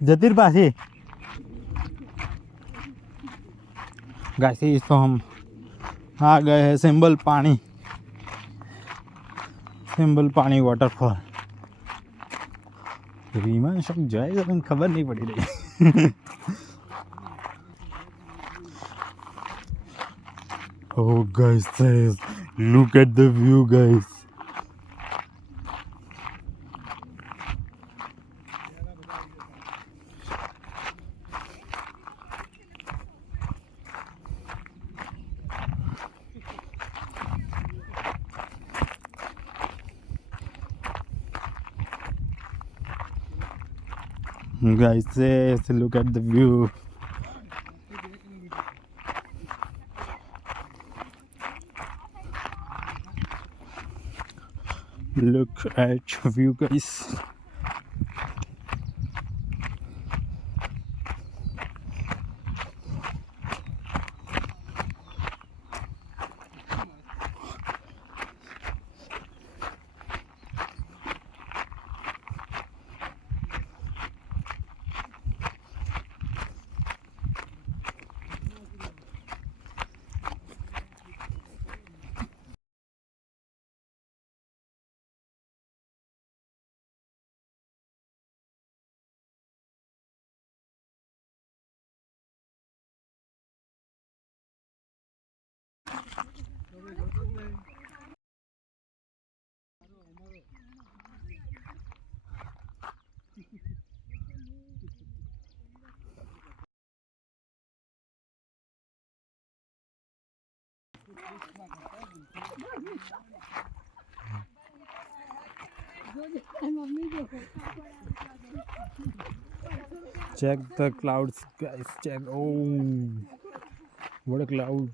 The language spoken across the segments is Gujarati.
जतीर पासी गाइस तो हम आ गए हैं सिंबल पानी वाटरफॉल। विमान शक जाएगा तो खबर नहीं पड़ी रही। Oh guys, look at the view guys. Guys, look at the view. Look at the view guys. Check the clouds guys, check. Oh, what a cloud.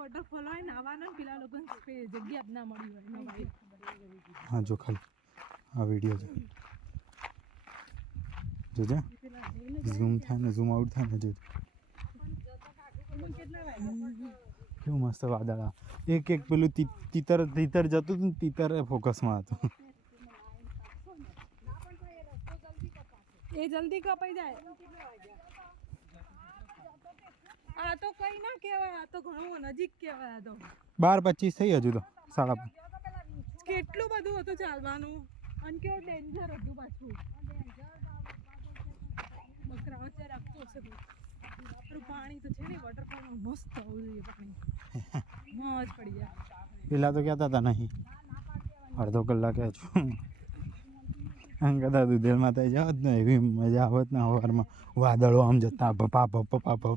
Waterfall है नावाना पिला लोगन पे जग्या अपना मड़ी है ना भाई। हाँ जो खाली आ वीडियो जो जा ઝૂમ થાય ને ઝૂમ આઉટ થાય ને જો કેવું મસ્ત વાદળ એક પેલું તીતર જતું હતું ને તીતર ફોકસમાં હતું એ જલ્દી કપાઈ જાય આ તો કઈ ના કહેવાય આ તો ઘણું નજીક કહેવાય આ તો 12:25 થઈ હજુ તો 5:30 કેટલું બધું હતું ચાલવાનું અને કેવું ડેન્જર હતું પાછું બકરા વચ્ચે રાખતો છે આપણું પાણી તો છે ને વોટરફોલમાં મસ્ત હોવું જોઈએ પાણી મોજ પડી જાય પેલા તો કહેતા હતા નહીં અડધો કલાકે છું કહેતા દુધેલમાં થઈ જાવ ને એવી મજા આવત ને સવારમાં વાદળો આમ જતા ભપા ભપ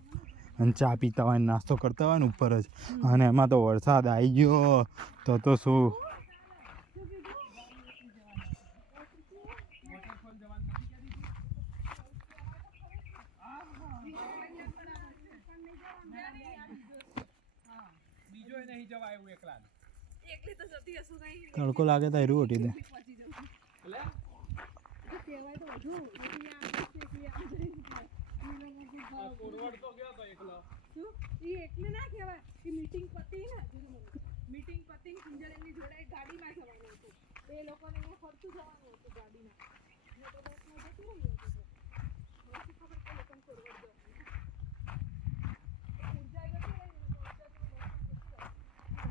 અને ચા પીતા હોય નાસ્તો કરતા હોય ને ઉપર જ અને એમાં તો વરસાદ આવી ગયો તો શું તડકો લાગે તો એરું ઓટી દે જો એટલે આ એટલે આ ફોરવર્ડ તો ગયા હતા એકલા. શું ઈ એટલે ના કહેવાય કે મીટિંગ પતી ને મીટિંગ પતી કિંજલની જોડે ગાડીમાં જવાનું હતું એ લોકોને અહીંયા ફરતું જવાનું હતું ગાડીમાં ને તો બસમાં જતું રહ્યું હતું મને ખબર કે લોકોને ફોરવર્ડ જવાનું ઉર્જા જતી રહી ને તો ઉર્જા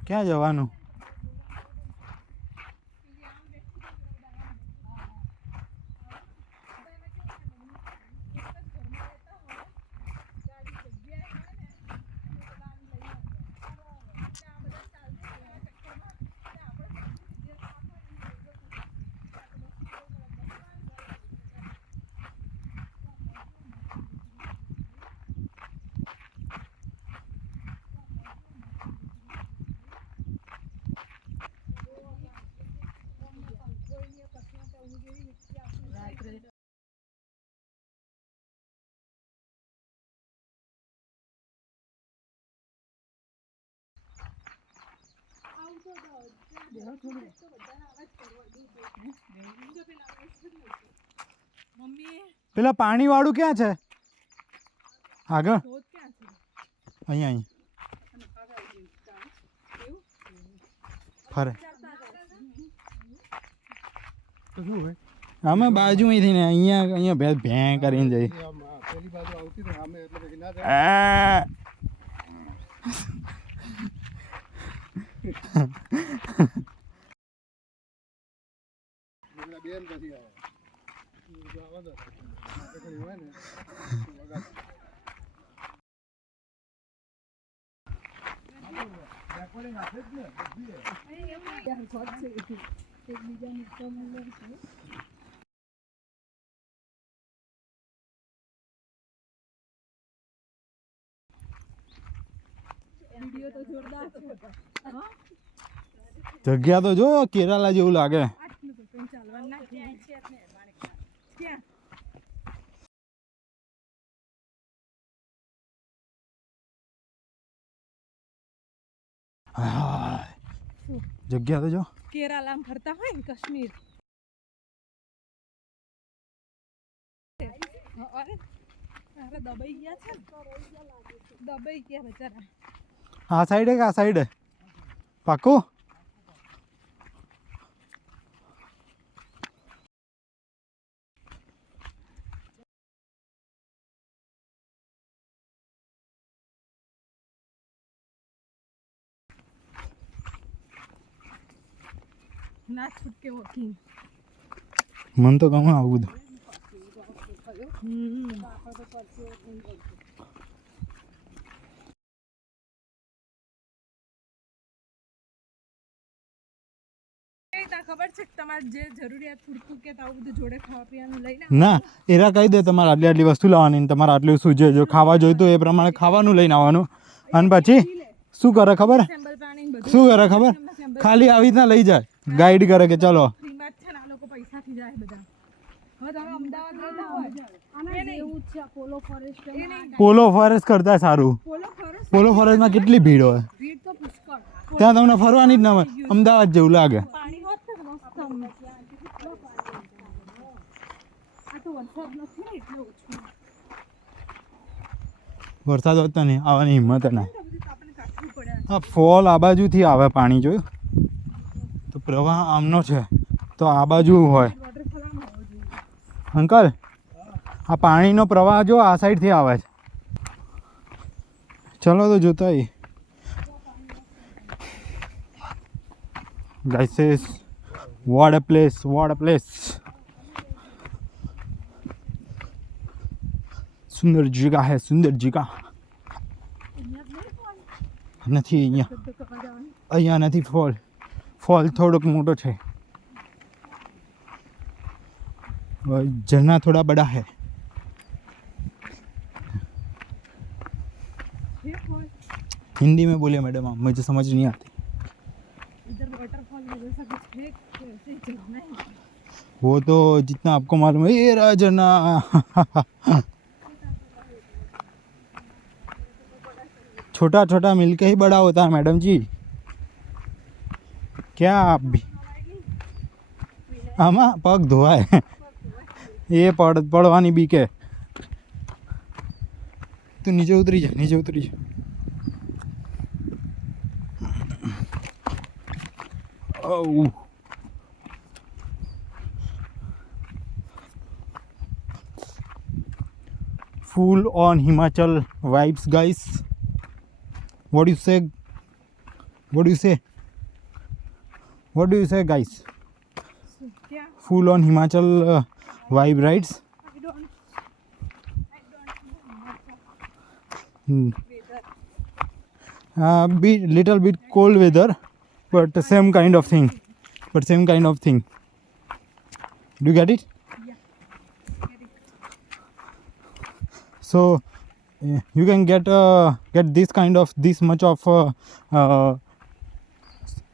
ક્યાં જવાનું? મમ્મી પેલા પાણી વાળું ક્યાં છે? આગળ ધોધ ક્યાં છે અહીંયા ફરે તો શું હોય? અમે બાજુમાંથી ને અહીંયા ભેં ભેં કરીને જઈ. પેલી બાજુ આવતી ને સામે એટલે પછી ના જાય. બેન પછી આવે. આવા દો. હોય ને વગાડ. રેકોર્ડિંગ આપે જ ને બધી. વિડિયો તો જોરદાર છે હા જગ્યા તો જો કેરાલા જેવું લાગે. આટલું તો કઈ ચાલવાનું ના ક્યાં છે ને ક્યાં હાય. જગ્યા તો જો. કેરાલામાં ફરતા હોય ને કાશ્મીર અરે અરે દબાઈ ગયા છે ને દબાઈ ગયા બચારા આ સાઈડે કે આ સાઈડે? પાકું? ના છૂટકે વકીલ મને તો ગમે આવું બધું. ખબર છે કે તમારે જે જરૂરિયાત પૂરતું કે આવું બધું જોડે ખાવા પીવાનું લઈને ના એરા કહી દે તમારે આટલી આટલી વસ્તુ લાવવાની ને તમારે આટલું શું છે જો ખાવા જોઈતું એ પ્રમાણે ખાવાનું લઈને આવવાનું. અને પછી શું કરે ખબર? સેમ્પલ પાણી બધું શું કરે ખબર? ખાલી આવી રીતના લઈ જાય, ગાઈડ કરે કે ચલો. ફ્રીમાં જ છે ને આ લોકો પૈસાથી જાય બધા. હવે તમે અમદાવાદ રહેતા હોય આના જેવું જ છે પોલો ફોરેસ્ટ એ નહીં પોલો ફોરેસ્ટ કરતા સારું. પોલો ફોરેસ્ટ પોલો ફોરેસ્ટમાં કેટલી ભીડ હોય, ભીડ તો પુષ્કળ ત્યાં તમને ફરવાની જ ના હોય. અમદાવાદ જેવું લાગે. પાણી હોત ને મસ્ત અમને. આ તો વરસાદ નથી ને એટલે ઓછું વરસાદ હોત તો નહીં આવવાની હિંમત ના. તો બધું આપણે કાઢવું પડે આ ફોલ આ બાજુથી આવે પાણી જોયું તો પ્રવાહ આમનો છે તો આ બાજુ હોય. વોટરફોલમાં હોવો જોઈએ અંકલ આ પાણીનો પ્રવાહ જો આ સાઈડથી આવે છે. ચલો તો જોતા આવીએ. Guys what a place, what a place. સુંદર જગા હે, સુંદર જગા. નથી અહીંયા, અહીંયા નથી ફોલ. ફોલ થોડોક મોટો છે. झरना थोड़ा बड़ा है. हिंदी में बोलिए मैडम आप, मुझे समझ नहीं आती. इधर वाटरफॉल जैसा कुछ है कि ऐसे ही चलना है वो तो जितना आपको मालूम है. ये रहा झरना. छोटा छोटा मिलके ही बड़ा होता है मैडम जी. क्या आप भी આમાં પગ ધોવાય એ પડવાની બીક હે. તું નીચે ઉતરી જા, નીચે ઉતરી જા. Oh. Full on Himachal vibes, guys. What do you say? What do you say? What do you say, guys? क्या Full on Himachal vibe rides. I don't Hmm. weather Bit little bit cold weather, but same kind of thing. But same kind of thing. Do you get it? yeah get it So you can get this much of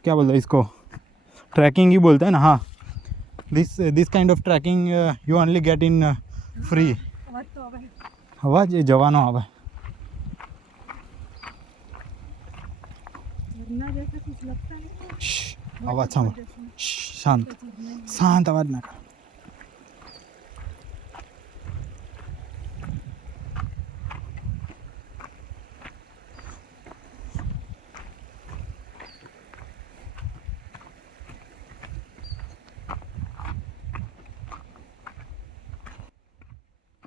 क्या बोलते हैं इसको, ट्रैकिंग ही बोलते हैं ना. हाँ, this kind of trekking you only get in free. અવાજ તો હવે અવાજ એ જવાનો આવે. झरना जैसा कुछ लगता नहीं શ્શ, અવાજ સાંભળ. શ્શ, શાંત શાંત અવાજ ના કર.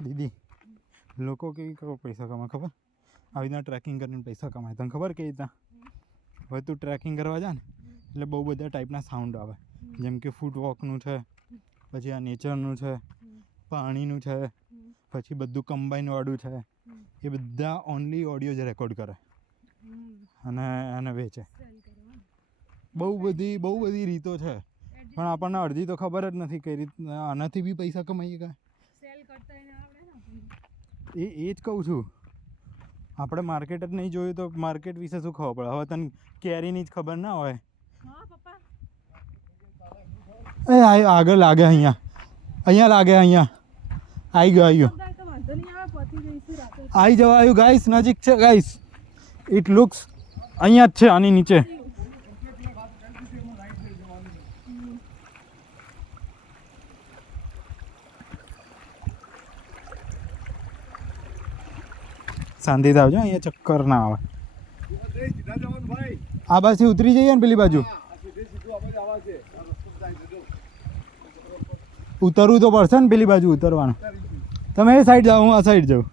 દીદી, લોકો કેવી કરો પૈસા કમાય ખબર? આવી રીતના ટ્રેકિંગ કરીને પૈસા કમાય. તને ખબર કેવી રીતના? હવે તું ટ્રેકિંગ કરવા જા ને એટલે બહુ બધા ટાઈપના સાઉન્ડ આવે, જેમ કે ફૂટ વોકનું છે, પછી આ નેચરનું છે, પાણીનું છે, પછી બધું કમ્બાઈનવાળું છે. એ બધા ઓનલી ઓડિયો જ રેકોર્ડ કરે અને એને વેચે. સેલ કરવા બહુ બધી રીતો છે, પણ આપણને અડધી તો ખબર જ નથી કઈ રીતના આનાથી બી પૈસા કમાઈએ કાંઈ. સેલ કરતા એને આવડે ને આપણને. એ જ કહું છું. આપણે માર્કેટ જ નહીં જોયું તો માર્કેટ વિશે શું ખબર પડે? હવે તને કેરીની જ ખબર ના હોય. હા પપ્પા આગળ લાગે, અહીંયા લાગે, અહીંયા આવી ગયો. અંદર તો વાંધો નહીં આવે પતી જઈશું રાતે આવી જવાયું ગાઈસ, નજીક છે ગાઈસ. ઇટ લુક્સ અહીંયા જ છે, આની નીચે. શાંતિથી આવજો, અહીંયા ચક્કર ના આવે. સીધા જવાનું ભાઈ. આ બાજુ ઉતરી જઈએ ને પેલી બાજુ. સીધું આપણે જવા છે. આ રસ્તો જાય છે જો. ઉતરવું તો પડશે ને, પેલી બાજુ ઉતરવાનું. તમે એ સાઈડ જાઓ, હું આ સાઈડ જાઉં.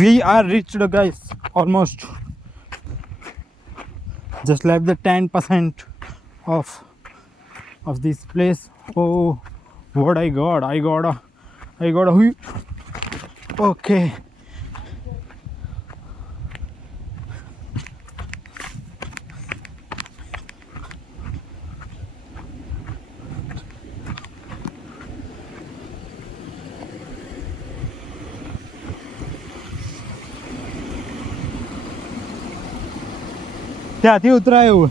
We are reached, guys, almost. Just like the 10% of this place. Oh, what I got a okay. ત્યાંથી ઉતરાય એવું.